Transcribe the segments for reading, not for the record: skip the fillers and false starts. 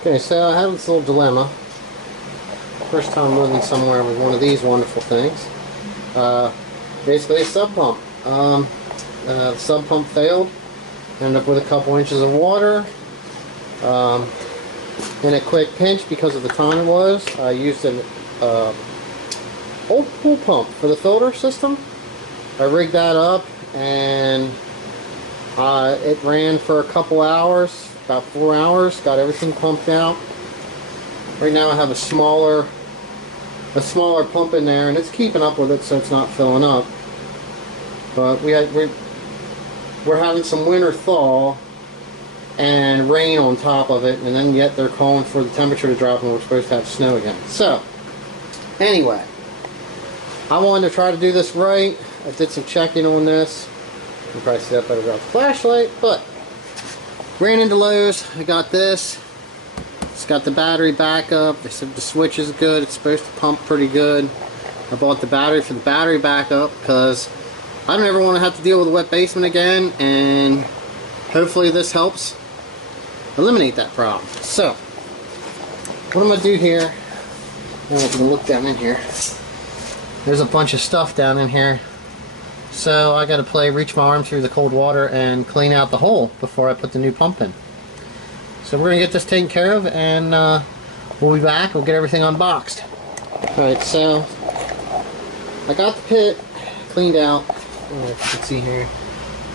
Okay, so I have this little dilemma. First time living somewhere with one of these wonderful things. Basically a sub pump. The sub pump failed. Ended up with a couple inches of water. In a quick pinch, because of the time it was, I used an old pool pump for the filter system. I rigged that up and it ran for a couple hours, about 4 hours, got everything pumped out. Right now I have a smaller pump in there, and it's keeping up with it, so it's not filling up. But we're having some winter thaw and rain on top of it, and then yet they're calling for the temperature to drop and we're supposed to have snow again. So anyway, I wanted to try to do this right. I did some checking on this. You can probably see that better without the flashlight, but ran into Lowe's. I got this. It's got the battery backup. They said the switch is good. It's supposed to pump pretty good. I bought the battery for the battery backup because I don't ever want to have to deal with a wet basement again, and hopefully this helps eliminate that problem. So what I'm going to do here, now I can look down in here. There's a bunch of stuff down in here. So I got to reach my arm through the cold water and clean out the hole before I put the new pump in. So we're going to get this taken care of, and we'll be back. We'll get everything unboxed. Alright, so I got the pit cleaned out. You can see here.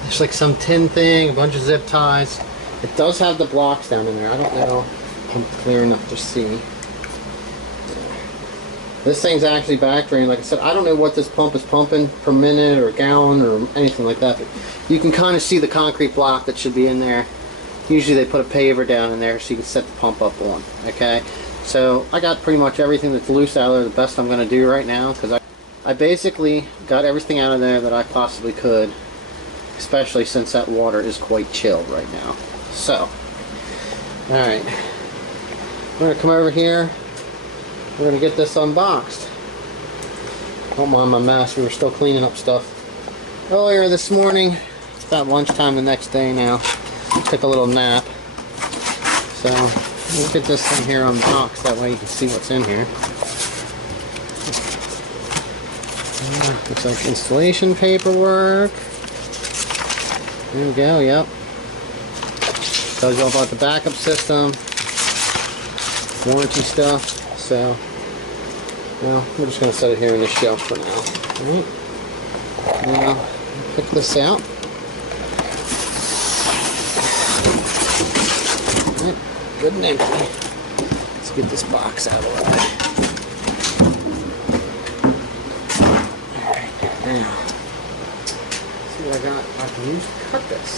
There's like some tin thing, a bunch of zip ties. It does have the blocks down in there. I don't know if I'm clear enough to see. This thing's actually back drained. Like I said, I don't know what this pump is pumping per minute or gallon or anything like that, but you can kind of see the concrete block that should be in there. Usually they put a paver down in there so you can set the pump up on. Okay, so I got pretty much everything that's loose out of there, the best I'm going to do right now, because I basically got everything out of there that I possibly could, especially since that water is quite chilled right now. So, alright, we're going to come over here. We're going to get this unboxed. Don't mind my mess, we were still cleaning up stuff earlier this morning. It's about lunchtime the next day now. Took a little nap. So, we'll get this thing here unboxed, that way you can see what's in here. Looks like installation paperwork. There we go, yep. Tells you all about the backup system, warranty stuff. So, well, we're just going to set it here in the shelf for now. Alright. Now, pick this out. Alright, good and empty. Let's get this box out of the way. Alright, now, let's see what I got. I can use to cut this.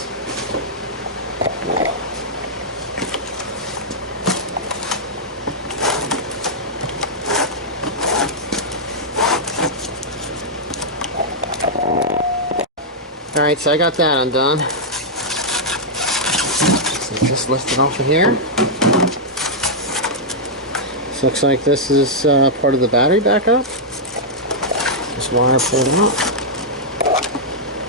Alright, so I got that undone. So just lift it off of here. This looks like this is part of the battery backup. This wire pulled up.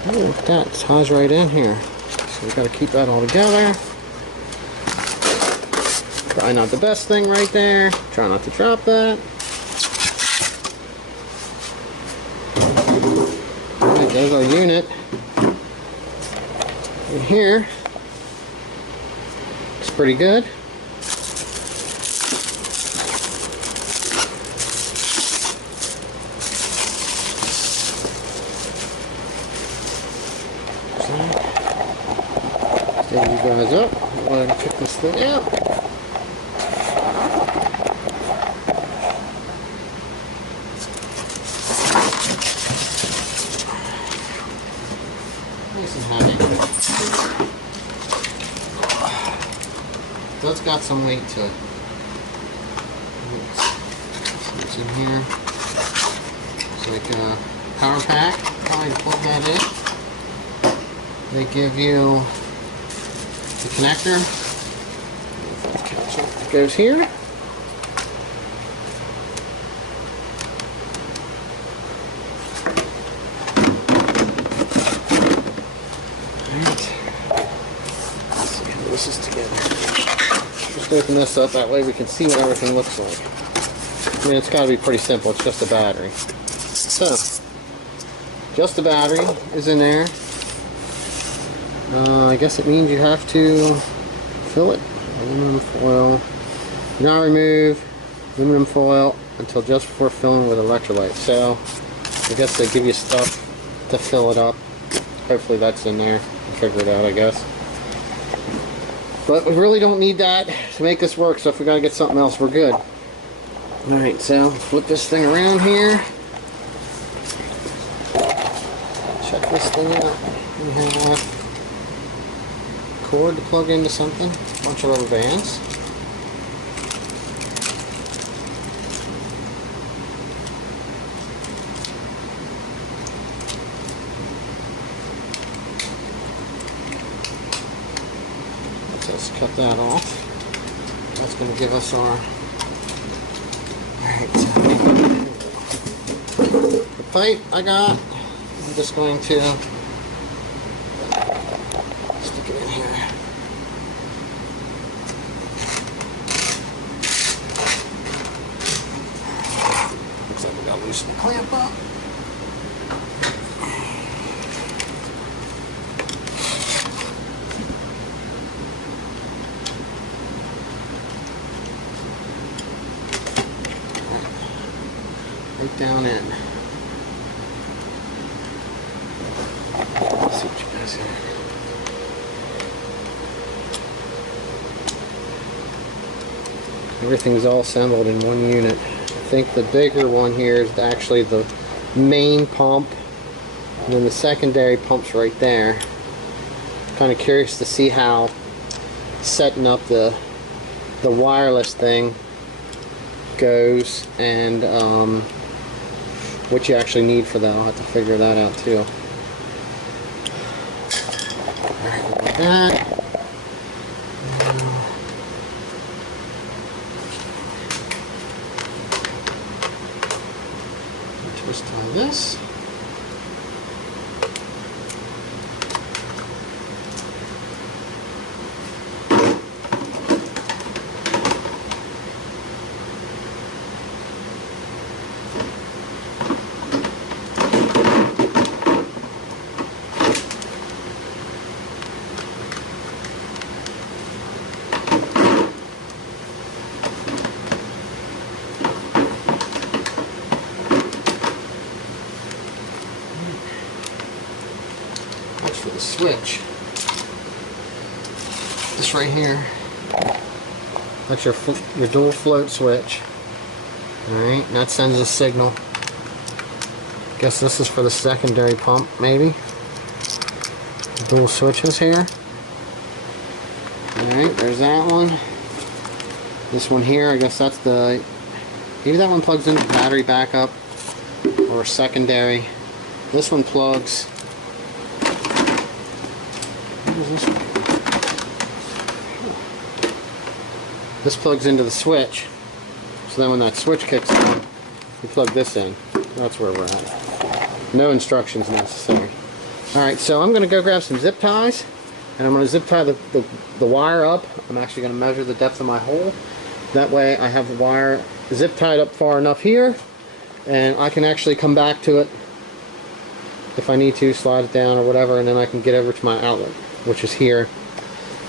Oh, look at that. It ties right in here. So we've got to keep that all together. Probably not the best thing right there. Try not to drop that. Alright, there's our unit. In here, looks pretty good. Steady you guys up. I'm going to pick this thing out. Nice and heavy. It's got some weight to it. What's in here? It's like a power pack. Probably plug that in. They give you the connector. It goes here. Alright. Let's see how this is together. open this up, that way we can see what everything looks like. I mean, it's got to be pretty simple, it's just a battery. So, just the battery is in there. I guess it means you have to fill it. Aluminum foil. Do not remove aluminum foil until just before filling with electrolyte. So, I guess they give you stuff to fill it up. Hopefully that's in there. I'll figure it out, I guess. But we really don't need that to make this work, so if we gotta get something else, we're good. Alright, so flip this thing around here. Check this thing out. We have a cord to plug into something, a bunch of rubber bands. Let's cut that off. That's going to give us our... Alright, so the pipe I got, I'm just going to stick it in here. Looks like we got to loosen the clamp up. Right down in. Let's see what you guys here. Everything's all assembled in one unit. I think the bigger one here is actually the main pump, and then the secondary pump's right there. Kind of curious to see how setting up the wireless thing goes, and what you actually need for that. I'll have to figure that out too. Alright, like that. Twist tie this. For the switch, this right here, that's your dual float switch. Alright, and that sends a signal. Guess this is for the secondary pump, maybe. Dual switches here. Alright, there's that one. This one here, I guess that's the... Maybe that one plugs into battery backup or secondary. This one plugs... This plugs into the switch, so then when that switch kicks on, you plug this in. That's where we're at. No instructions necessary. Alright, so I'm going to go grab some zip ties, and I'm going to zip tie the wire up. I'm actually going to measure the depth of my hole. That way I have the wire zip tied up far enough here, and I can actually come back to it if I need to, slide it down or whatever, and then I can get over to my outlet, which is here.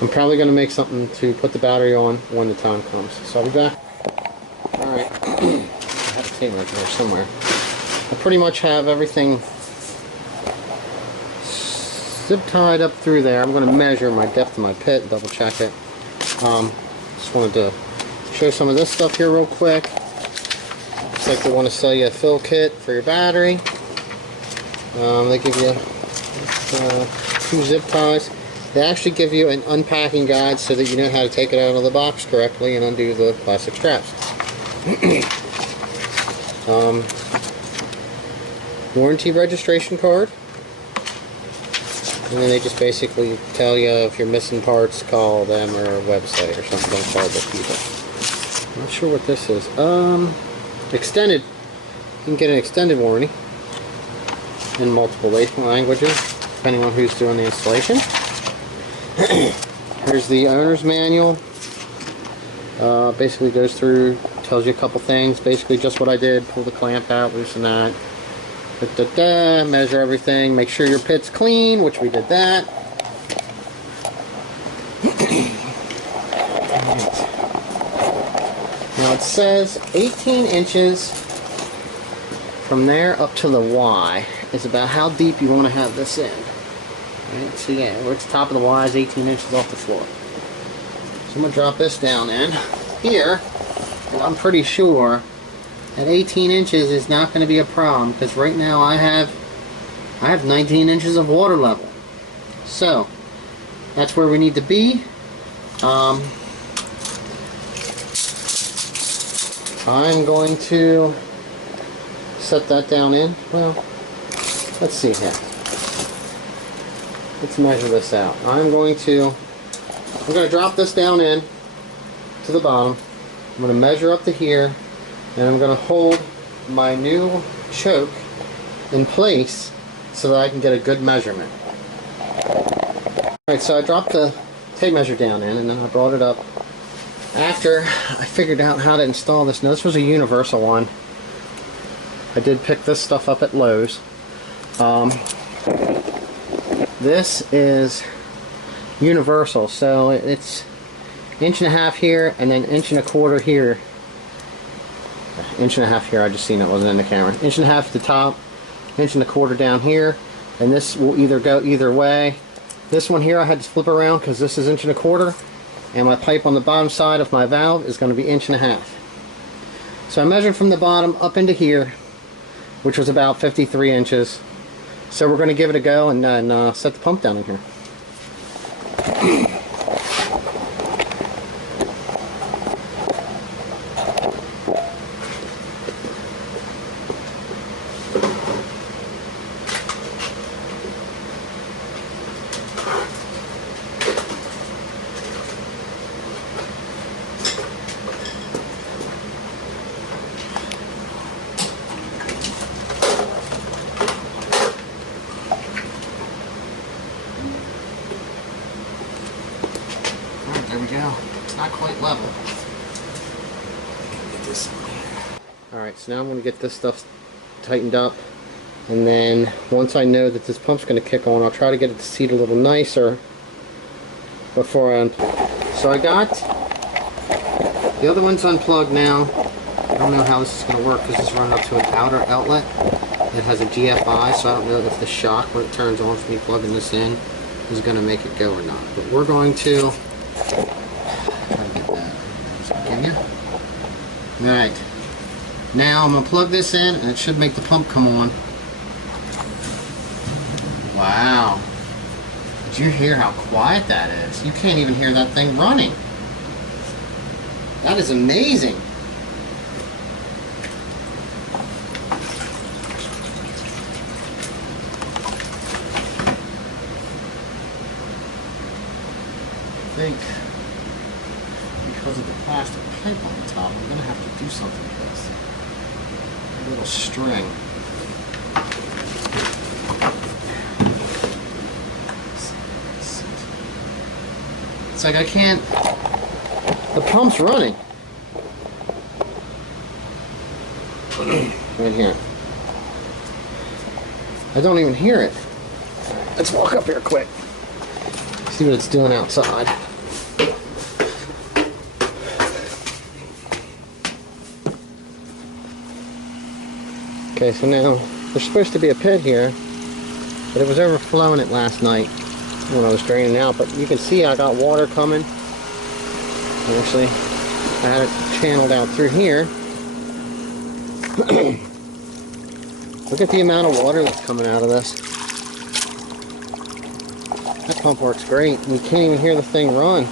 I'm probably going to make something to put the battery on when the time comes. So I'll be back. Alright, I have a tape right there somewhere. I pretty much have everything zip tied up through there. I'm going to measure my depth of my pit, double check it. Just wanted to show some of this stuff here real quick. Looks like they want to sell you a fill kit for your battery. They give you 2 zip ties. They actually give you an unpacking guide so that you know how to take it out of the box correctly and undo the plastic straps. Warranty registration card. And then they just basically tell you if you're missing parts, call them, or a website or something. Don't call the people. I'm not sure what this is. Extended. You can get an extended warranty in multiple languages, depending on who's doing the installation. Here's the owner's manual. Basically goes through, tells you a couple things. Basically just what I did. Pull the clamp out, loosen that. Measure everything. Make sure your pit's clean, which we did that. Now it says 18 inches from there up to the Y is about how deep you want to have this in. Right? So yeah, where it's top of the Y is 18 inches off the floor. So I'm going to drop this down in here, and I'm pretty sure that 18 inches is not going to be a problem, because right now I have 19 inches of water level. So that's where we need to be. I'm going to set that down in. Well, let's see here. Let's measure this out. I'm going to drop this down in to the bottom. I'm going to measure up to here, and I'm going to hold my new choke in place so that I can get a good measurement. Alright, so I dropped the tape measure down in, and then I brought it up after I figured out how to install this. Now, this was a universal one. I did pick this stuff up at Lowe's. This is universal, so it's 1.5 inches here and then 1.25 inches here. 1.5 inches here, I just seen it wasn't in the camera. 1.5 inches at the top, 1.25 inches down here, and this will either go either way. This one here I had to flip around because this is 1.25 inches, and my pipe on the bottom side of my valve is going to be 1.5 inches. So I measured from the bottom up into here, which was about 53 inches. So we're going to give it a go and set the pump down in here. There we go. It's not quite level. Get this on here. Alright, so now I'm going to get this stuff tightened up, and then once I know that this pump's going to kick on, I'll try to get it to seat a little nicer before I unplug. So I got the other one's unplugged now. I don't know how this is going to work because it's running up to an outer outlet. It has a GFI, so I don't know if the shock when it turns on from me plugging this in is going to make it go or not. But we're going to try to get that. Alright. Now I'm going to plug this in and it should make the pump come on. Wow. Did you hear how quiet that is? You can't even hear that thing running. That is amazing. I think because of the plastic pipe on the top, I'm going to have to do something with this. A little string. It's like I can't... The pump's running. Right here. I don't even hear it. Let's walk up here quick. See what it's doing outside. Okay, so now there's supposed to be a pit here, but it was overflowing it last night when I was draining out. But you can see I got water coming. Actually, I had it channeled out through here. Look at the amount of water that's coming out of this. That pump works great. You can't even hear the thing run.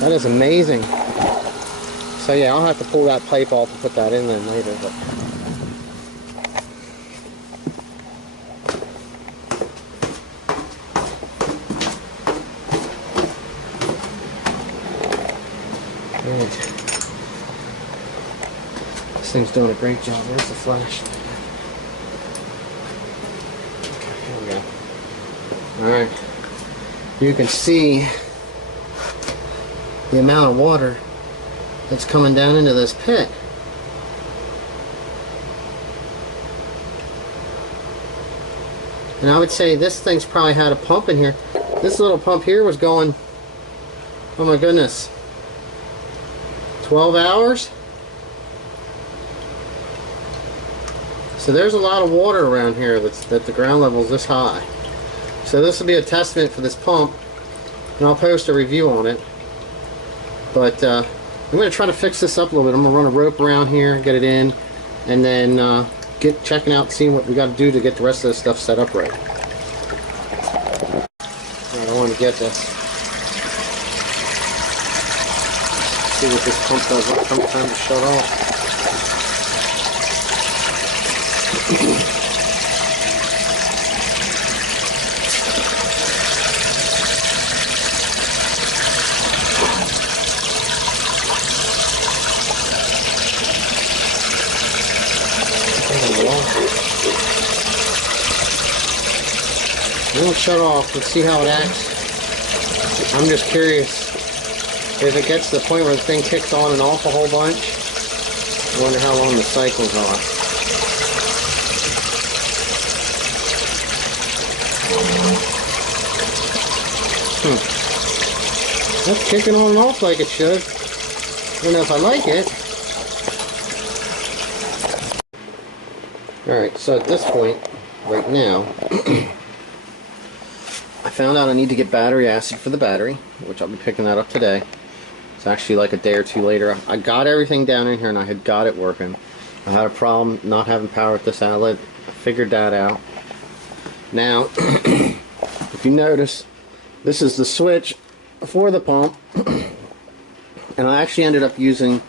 That is amazing. So yeah, I'll have to pull that pipe off and put that in then later. But this thing's doing a great job. Where's the flash? Okay, here we go. Alright. You can see the amount of water that's coming down into this pit. And I would say this thing's probably had a pump in here. This little pump here was going, oh my goodness, 12 hours? So there's a lot of water around here that the ground level is this high. So this will be a testament for this pump, and I'll post a review on it. But I'm going to try to fix this up a little bit. I'm going to run a rope around here, get it in, and then get checking out, seeing what we got to do to get the rest of this stuff set up right. Alright, I want to get this. See what this pump does. What pump time to shut off. It won't shut off. Let's see how it acts. I'm just curious if it gets to the point where the thing kicks on and off a whole bunch. I wonder how long the cycles are. That's kicking on and off like it should. I don't know if I like it. Alright, so at this point, right now, I found out I need to get battery acid for the battery, which I'll be picking that up today. It's actually like a day or two later. I got everything down in here and I had got it working. I had a problem not having power at this outlet. I figured that out. Now, if you notice, this is the switch for the pump. And I actually ended up using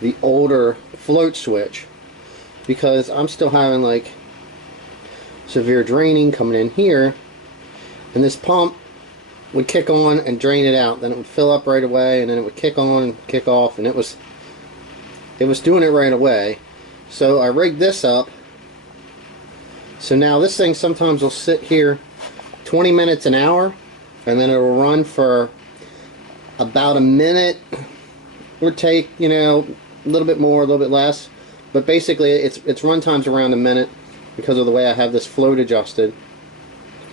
the older float switch because I'm still having like severe draining coming in here, and this pump would kick on and drain it out, then it would fill up right away, and then it would kick on and kick off, and it was doing it right away. So I rigged this up, so now this thing sometimes will sit here 20 minutes an hour, and then it will run for about a minute, or take, you know, a little bit more, a little bit less, but basically its run time's around a minute because of the way I have this float adjusted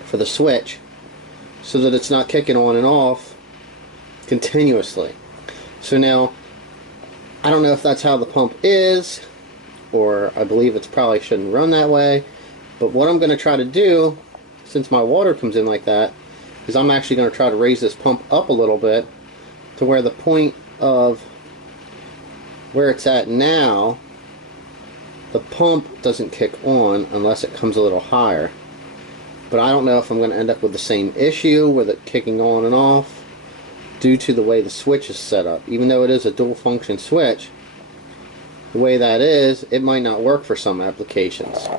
for the switch, so that it's not kicking on and off continuously. So now, I don't know if that's how the pump is, or I believe it's probably shouldn't run that way, but what I'm going to try to do, since my water comes in like that, is I'm actually going to try to raise this pump up a little bit to where the point of where it's at now, the pump doesn't kick on unless it comes a little higher. But I don't know if I'm going to end up with the same issue with it kicking on and off due to the way the switch is set up. Even though it is a dual function switch, the way that is, it might not work for some applications.